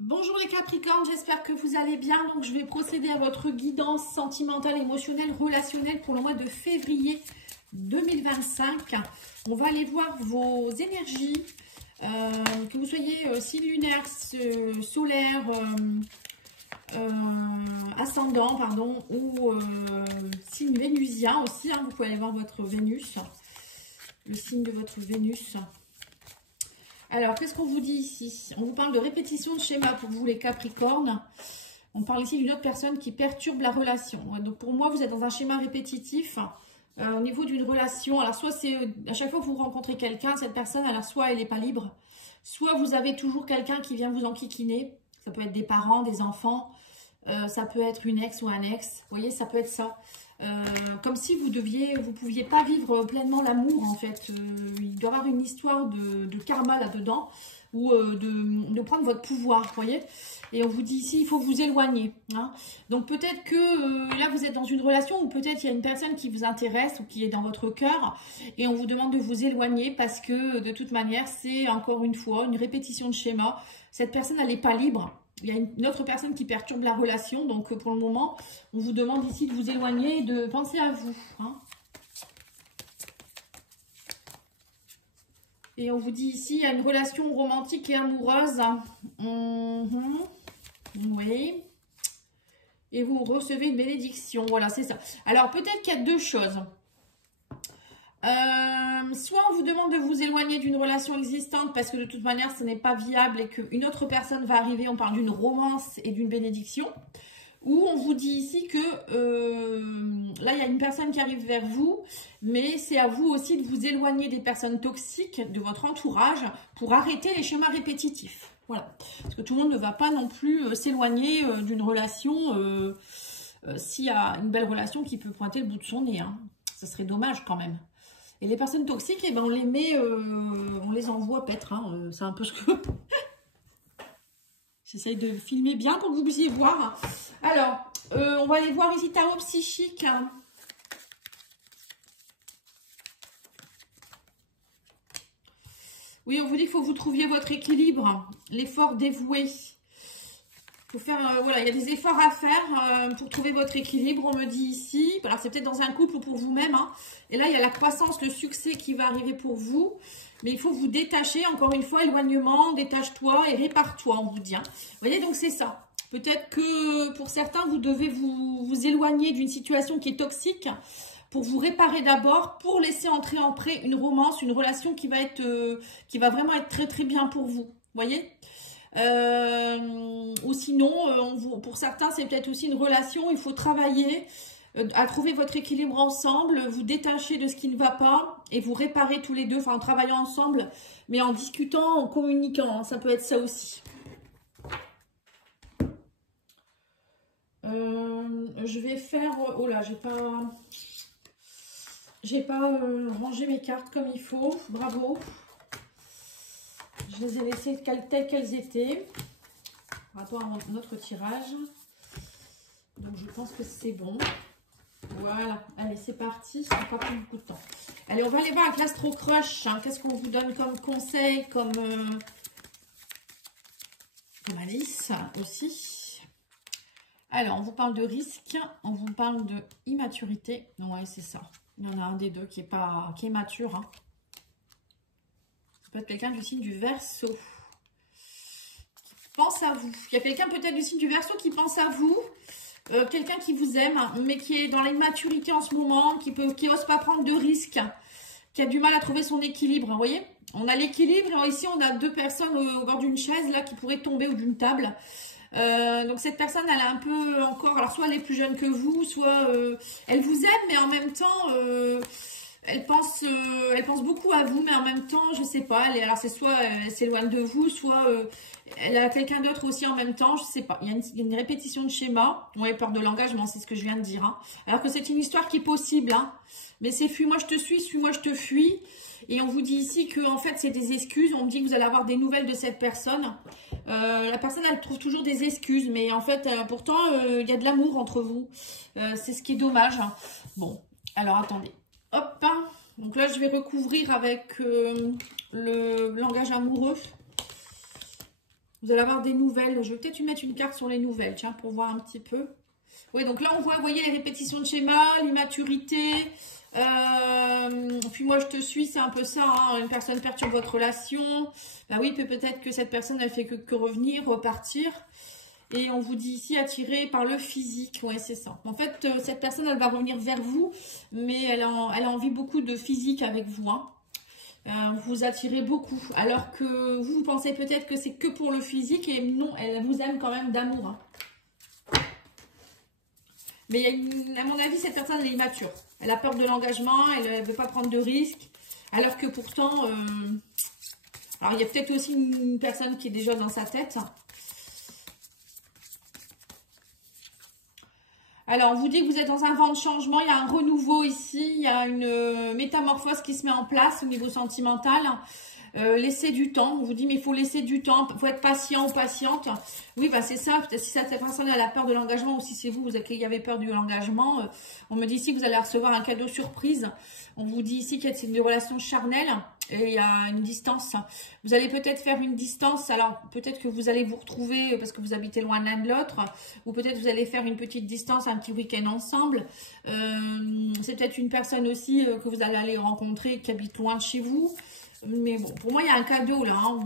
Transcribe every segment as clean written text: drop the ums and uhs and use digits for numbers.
Bonjour les Capricornes, j'espère que vous allez bien. Donc je vais procéder à votre guidance sentimentale, émotionnelle, relationnelle pour le mois de février 2025. On va aller voir vos énergies, que vous soyez signe lunaire, solaire, ascendant, pardon, ou signe vénusien aussi. Vous pouvez aller voir votre Vénus, le signe de votre Vénus. Alors, qu'est-ce qu'on vous dit ici? On vous parle de répétition de schéma pour vous, les Capricornes. On parle ici d'une autre personne qui perturbe la relation. Donc, pour moi, vous êtes dans un schéma répétitif au niveau d'une relation. Alors, soit c'est à chaque fois que vous rencontrez quelqu'un, cette personne, alors soit elle n'est pas libre, soit vous avez toujours quelqu'un qui vient vous enquiquiner. Ça peut être des parents, des enfants, ça peut être une ex ou un ex. Vous voyez, ça peut être ça. Comme si vous pouviez pas vivre pleinement l'amour en fait. Il doit y avoir une histoire de karma là-dedans ou de prendre votre pouvoir, vous voyez. Et on vous dit ici, il faut vous éloigner. Hein. Donc peut-être que là vous êtes dans une relation ou peut-être il y a une personne qui vous intéresse ou qui est dans votre cœur et on vous demande de vous éloigner parce que de toute manière c'est encore une fois une répétition de schéma. Cette personne elle n'est pas libre. Il y a une autre personne qui perturbe la relation. Donc, pour le moment, on vous demande ici de vous éloigner et de penser à vous. Hein. Et on vous dit ici, il y a une relation romantique et amoureuse. Oui. Et vous recevez une bénédiction. Voilà, c'est ça. Alors, peut-être qu'il y a deux choses. Soit on vous demande de vous éloigner d'une relation existante parce que de toute manière ce n'est pas viable et qu'une autre personne va arriver, on parle d'une romance et d'une bénédiction. Ou on vous dit ici que là il y a une personne qui arrive vers vous, mais c'est à vous aussi de vous éloigner des personnes toxiques, de votre entourage, pour arrêter les schémas répétitifs. Voilà, parce que tout le monde ne va pas non plus s'éloigner d'une relation s'il y a une belle relation qui peut pointer le bout de son nez. Hein. Ça serait dommage quand même. Et les personnes toxiques, eh ben, on les met, on les envoie paître. Hein. C'est un peu ce que... J'essaye de filmer bien pour que vous puissiez voir. Alors, on va aller voir ici tarot psychique. Oui, on vous dit qu'il faut que vous trouviez votre équilibre, l'effort dévoué. Faut faire, voilà, il y a des efforts à faire pour trouver votre équilibre, on me dit ici. Alors, c'est peut-être dans un couple ou pour vous-même. Hein. Et là, il y a la croissance, le succès qui va arriver pour vous. Mais il faut vous détacher, encore une fois, éloignement, détache-toi et répare-toi, on vous dit. Hein. Vous voyez, donc c'est ça. Peut-être que pour certains, vous devez vous éloigner d'une situation qui est toxique pour vous réparer d'abord, pour laisser entrer en pré une romance, une relation qui va vraiment être très, très bien pour vous. Vous voyez ? Ou sinon, pour certains, c'est peut-être aussi une relation, il faut travailler à trouver votre équilibre ensemble, vous détacher de ce qui ne va pas et vous réparer tous les deux, enfin en travaillant ensemble, mais en discutant, en communiquant, hein, ça peut être ça aussi. Je vais faire... Oh là, j'ai pas rangé mes cartes comme il faut, bravo. Je les ai laissées telles qu'elles étaient par rapport à notre tirage. Donc, je pense que c'est bon. Voilà. Allez, c'est parti. Ça ne prend pas beaucoup de temps. Allez, on va aller voir avec l'Astro Crush. Hein. Qu'est-ce qu'on vous donne comme conseil, comme Alice aussi. Alors, on vous parle de risque. On vous parle de immaturité. Ouais, c'est ça. Il y en a un des deux qui est mature. Hein. Peut être quelqu'un du signe du Verseau qui pense à vous. Il y a quelqu'un peut-être du signe du Verseau qui pense à vous, quelqu'un qui vous aime, mais qui est dans l'immaturité en ce moment, qui n'ose pas prendre de risques, qui a du mal à trouver son équilibre. Vous voyez, on a l'équilibre et ici on a deux personnes au bord d'une chaise là qui pourraient tomber ou d'une table. Donc cette personne elle a un peu encore, alors soit elle est plus jeune que vous, soit elle vous aime, mais en même temps elle pense beaucoup à vous, mais en même temps, je sais pas, alors c'est soit elle s'éloigne de vous, soit elle a quelqu'un d'autre aussi en même temps, je sais pas. Il y a une répétition de schéma. Ouais, peur de l'engagement, c'est ce que je viens de dire. Hein. Alors que c'est une histoire qui est possible, hein. Mais c'est fuis-moi, je te suis, suis-moi, je te fuis. Et on vous dit ici que en fait, c'est des excuses. On me dit que vous allez avoir des nouvelles de cette personne. La personne, elle trouve toujours des excuses, mais en fait, pourtant, il y a de l'amour entre vous. C'est ce qui est dommage. Hein. Bon, alors attendez. Hop, donc là je vais recouvrir avec le langage amoureux. Vous allez avoir des nouvelles. Je vais peut-être mettre une carte sur les nouvelles, tiens, pour voir un petit peu. Oui, donc là, on voit, vous voyez, les répétitions de schéma, l'immaturité. Puis moi, je te suis, c'est un peu ça. Hein, une personne perturbe votre relation. Bah oui, peut-être que cette personne, elle fait que revenir, repartir. Et on vous dit ici, attiré par le physique. Oui, c'est ça. En fait, cette personne, elle va revenir vers vous, mais elle a envie beaucoup de physique avec vous. Hein. Vous attirez beaucoup. Alors que vous pensez peut-être que c'est que pour le physique. Et non, elle vous aime quand même d'amour. Hein. Mais à mon avis, cette personne, elle est immature. Elle a peur de l'engagement, elle ne veut pas prendre de risques. Alors que pourtant, alors il y a peut-être aussi une personne qui est déjà dans sa tête. Alors, on vous dit que vous êtes dans un vent de changement, il y a un renouveau ici, il y a une métamorphose qui se met en place au niveau sentimental. Laissez du temps, on vous dit mais il faut laisser du temps, il faut être patient ou patiente. Oui, bah c'est ça, peut-être si cette personne a la peur de l'engagement ou si c'est vous qui avez peur de l'engagement, on me dit ici que vous allez recevoir un cadeau surprise. On vous dit ici qu'il y a une relation charnelle et il y a une distance. Vous allez peut-être faire une distance, alors peut-être que vous allez vous retrouver parce que vous habitez loin l'un de l'autre, ou peut-être vous allez faire une petite distance, un petit week-end ensemble. C'est peut-être une personne aussi que vous allez aller rencontrer qui habite loin de chez vous. Mais bon, pour moi, il y a un cadeau là. Hein.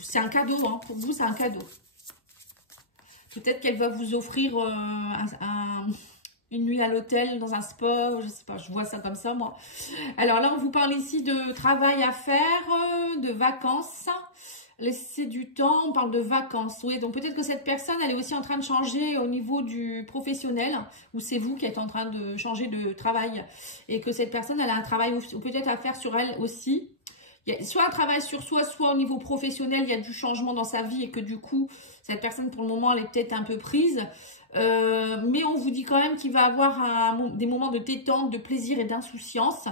C'est un cadeau. Hein. Pour vous, c'est un cadeau. Peut-être qu'elle va vous offrir une nuit à l'hôtel, dans un spa. Je sais pas, je vois ça comme ça, moi. Alors là, on vous parle ici de travail à faire, de vacances. Laissez du temps, on parle de vacances. Oui, donc peut-être que cette personne, elle est aussi en train de changer au niveau du professionnel. Ou c'est vous qui êtes en train de changer de travail. Et que cette personne, elle a un travail ou peut-être à faire sur elle aussi. Il y a soit un travail sur soi, soit au niveau professionnel, il y a du changement dans sa vie et que du coup, cette personne, pour le moment, elle est peut-être un peu prise. Mais on vous dit quand même qu'il va avoir des moments de détente, de plaisir et d'insouciance.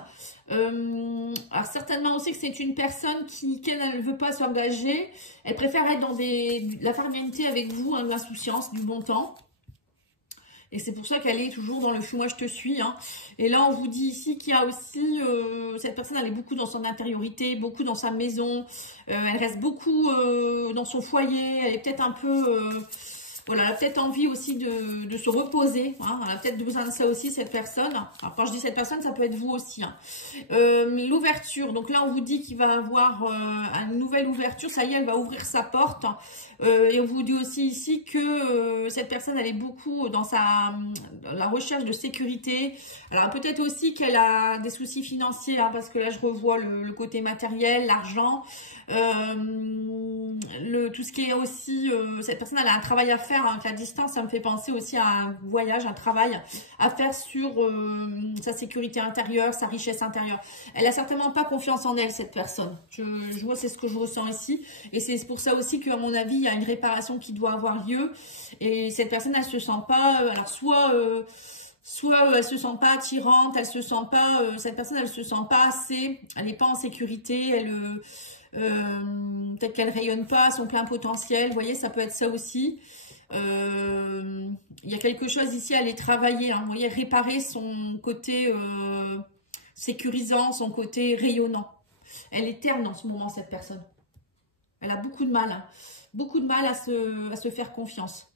Alors certainement aussi que c'est une personne qui ne veut pas s'engager. Elle préfère être dans la farniente avec vous, hein, de l'insouciance, du bon temps. Et c'est pour ça qu'elle est toujours dans le « moi je te suis hein ». Et là, on vous dit ici qu'il y a aussi, cette personne, elle est beaucoup dans son intériorité, beaucoup dans sa maison. Elle reste beaucoup dans son foyer. Elle est peut-être un peu... voilà, elle a peut-être envie aussi de se reposer. Hein. Elle a peut-être besoin de ça aussi, cette personne. Alors, quand je dis cette personne, ça peut être vous aussi. Hein. L'ouverture. Donc là, on vous dit qu'il va avoir une nouvelle ouverture. Ça y est, elle va ouvrir sa porte. Et on vous dit aussi ici que cette personne, elle est beaucoup dans la recherche de sécurité. Alors, peut-être aussi qu'elle a des soucis financiers. Hein, parce que là, je revois le côté matériel, l'argent. Tout ce qui est aussi... cette personne, elle a un travail à faire. Hein, la distance, ça me fait penser aussi à un voyage, un travail à faire sur sa sécurité intérieure, sa richesse intérieure. Elle a certainement pas confiance en elle, cette personne. Je vois, c'est ce que je ressens ici. Et c'est pour ça aussi qu'à mon avis, il y a une réparation qui doit avoir lieu. Et cette personne, elle se sent pas... alors, soit elle se sent pas attirante, elle se sent pas... cette personne, elle se sent pas assez. Elle n'est pas en sécurité, peut-être qu'elle rayonne pas à son plein potentiel. Vous voyez, ça peut être ça aussi. Il y a quelque chose ici à aller travailler. Hein, vous voyez, réparer son côté sécurisant, son côté rayonnant. Elle est terne en ce moment, cette personne. Elle a beaucoup de mal. Hein, beaucoup de mal à se faire confiance.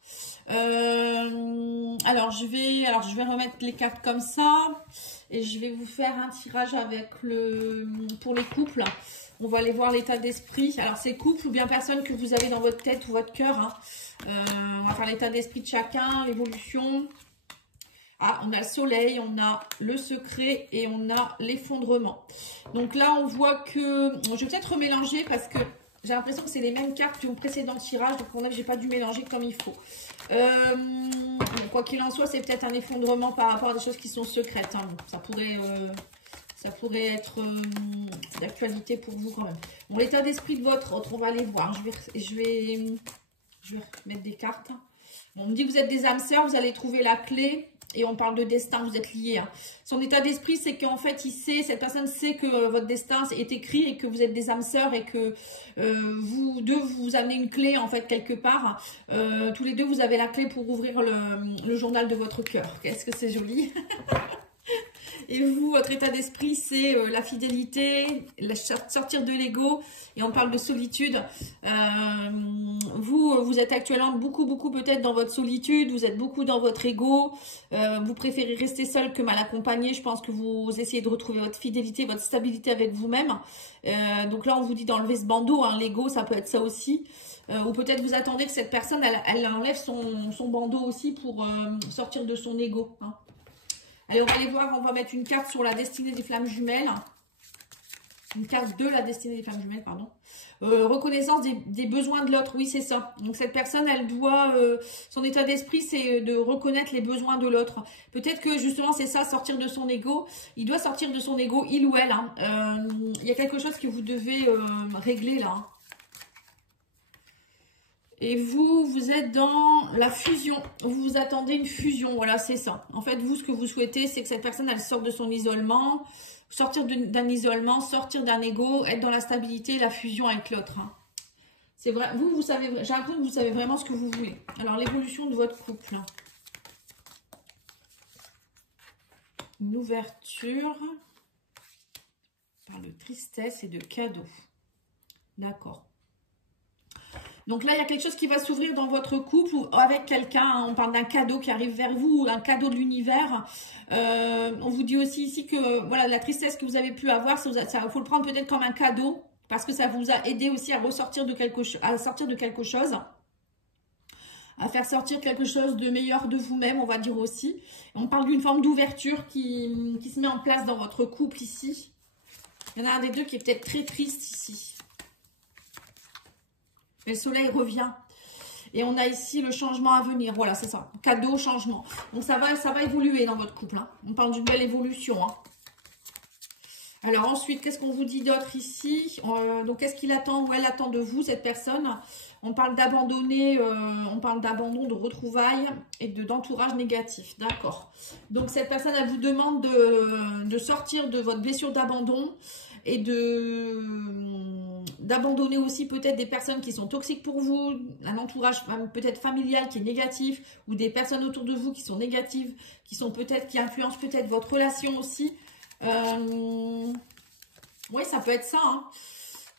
Alors, je vais remettre les cartes comme ça. Et je vais vous faire un tirage pour les couples. On va aller voir l'état d'esprit. Alors, c'est couple ou bien personne que vous avez dans votre tête ou votre cœur. Hein. On va faire l'état d'esprit de chacun, l'évolution. Ah, on a le soleil, on a le secret et on a l'effondrement. Donc là, on voit que... Je vais peut-être remélanger parce que j'ai l'impression que c'est les mêmes cartes que au précédent tirage. Donc, on a que j'ai pas dû mélanger comme il faut. Quoi qu'il en soit, c'est peut-être un effondrement par rapport à des choses qui sont secrètes. Hein. Bon, ça pourrait être d'actualité pour vous quand même. Bon, l'état d'esprit de votre autre, on va aller voir. Je vais mettre des cartes. Bon, on me dit que vous êtes des âmes sœurs, vous allez trouver la clé. Et on parle de destin, vous êtes liés. Hein. Son état d'esprit, c'est qu'en fait, cette personne sait que votre destin est écrit et que vous êtes des âmes sœurs et que vous deux, vous amenez une clé, en fait, quelque part. Tous les deux, vous avez la clé pour ouvrir le journal de votre cœur. Qu'est-ce que c'est joli. Et vous, votre état d'esprit, c'est la fidélité, sortir de l'ego. Et on parle de solitude. Vous, vous êtes actuellement beaucoup peut-être dans votre solitude, vous êtes beaucoup dans votre ego, vous préférez rester seul que mal accompagné. Je pense que vous essayez de retrouver votre fidélité, votre stabilité avec vous-même. Donc là, on vous dit d'enlever ce bandeau, hein, l'ego, ça peut être ça aussi. Ou peut-être vous attendez que cette personne, elle enlève son bandeau aussi pour sortir de son ego. Hein. Alors, allez voir, on va mettre une carte sur la destinée des flammes jumelles. Une carte de la destinée des flammes jumelles, pardon. Reconnaissance des besoins de l'autre, oui, c'est ça. Donc, cette personne, elle doit... son état d'esprit, c'est de reconnaître les besoins de l'autre. Peut-être que, justement, c'est ça, sortir de son ego. Il doit sortir de son ego, il ou elle. Hein. Il y a quelque chose que vous devez régler, là. Hein. Et vous êtes dans la fusion. Vous vous attendez une fusion. Voilà, c'est ça. En fait, vous, ce que vous souhaitez, c'est que cette personne, elle sorte de son isolement. Sortir d'un isolement, sortir d'un ego, être dans la stabilité, la fusion avec l'autre. Hein. C'est vrai. Vous savez, j'ai l'impression que vous savez vraiment ce que vous voulez. Alors, l'évolution de votre couple. Une ouverture. On parle de tristesse et de cadeau. D'accord. Donc là, il y a quelque chose qui va s'ouvrir dans votre couple ou avec quelqu'un. Hein, on parle d'un cadeau qui arrive vers vous, un cadeau de l'univers. On vous dit aussi ici que voilà, la tristesse que vous avez pu avoir, ça faut le prendre peut-être comme un cadeau parce que ça vous a aidé aussi à ressortir de quelque chose, à sortir de quelque chose, à faire sortir quelque chose de meilleur de vous-même, on va dire aussi. On parle d'une forme d'ouverture qui se met en place dans votre couple ici. Il y en a un des deux qui est peut-être très triste ici. Et le soleil revient. Et on a ici le changement à venir. Voilà, c'est ça. Cadeau, changement. Donc, ça va évoluer dans votre couple. Hein. On parle d'une belle évolution. Hein. Alors, ensuite, qu'est-ce qu'on vous dit d'autre ici? Donc, qu'est-ce qu'il attend ou elle attend de vous, cette personne? On parle d'abandonner, on parle d'abandon, de retrouvailles et d'entourage négatif. D'accord. Donc, cette personne, elle vous demande de sortir de votre blessure d'abandon et d'abandonner aussi peut-être des personnes qui sont toxiques pour vous, un entourage peut-être familial qui est négatif, ou des personnes autour de vous qui sont négatives, qui influencent peut-être votre relation aussi. Oui, ça peut être ça. Hein.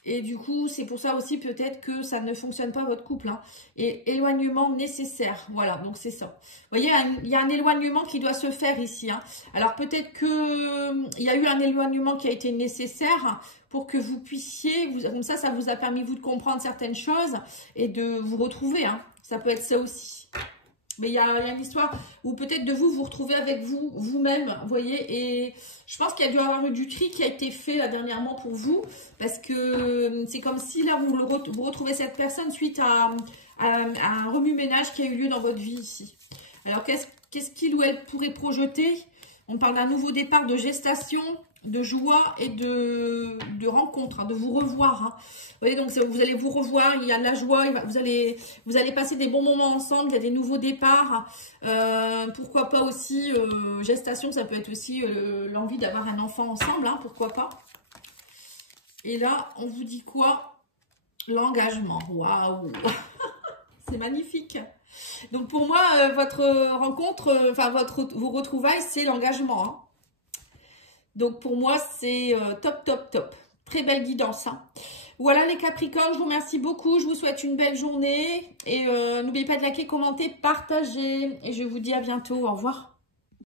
Et du coup, c'est pour ça aussi peut-être que ça ne fonctionne pas votre couple. Hein. Et éloignement nécessaire. Voilà, donc c'est ça. Vous voyez, il y a un éloignement qui doit se faire ici. Hein. Alors peut-être qu'il y a eu un éloignement qui a été nécessaire pour que vous puissiez, comme ça vous a permis vous de comprendre certaines choses et de vous retrouver. Hein. Ça peut être ça aussi. Mais il y a une histoire où peut-être de vous retrouvez avec vous-même, vous voyez. Et je pense qu'il y a dû avoir eu du tri qui a été fait là dernièrement pour vous. Parce que c'est comme si là, vous retrouvez cette personne suite à un remue-ménage qui a eu lieu dans votre vie ici. Alors, qu'est-ce qu'il ou elle pourrait projeter? On parle d'un nouveau départ, de gestation, de joie et de rencontre, hein, de vous revoir. Hein. Vous voyez, donc vous allez vous revoir, il y a de la joie, vous allez passer des bons moments ensemble, il y a des nouveaux départs. Pourquoi pas aussi, gestation, ça peut être aussi l'envie d'avoir un enfant ensemble, hein, pourquoi pas. Et là, on vous dit quoi? L'engagement. Waouh. C'est magnifique. Donc pour moi, votre rencontre, enfin vos retrouvailles, c'est l'engagement. Hein. Donc pour moi, c'est top, top, top. Très belle guidance. Hein. Voilà les Capricornes, je vous remercie beaucoup. Je vous souhaite une belle journée. Et n'oubliez pas de liker, commenter, partager. Et je vous dis à bientôt. Au revoir.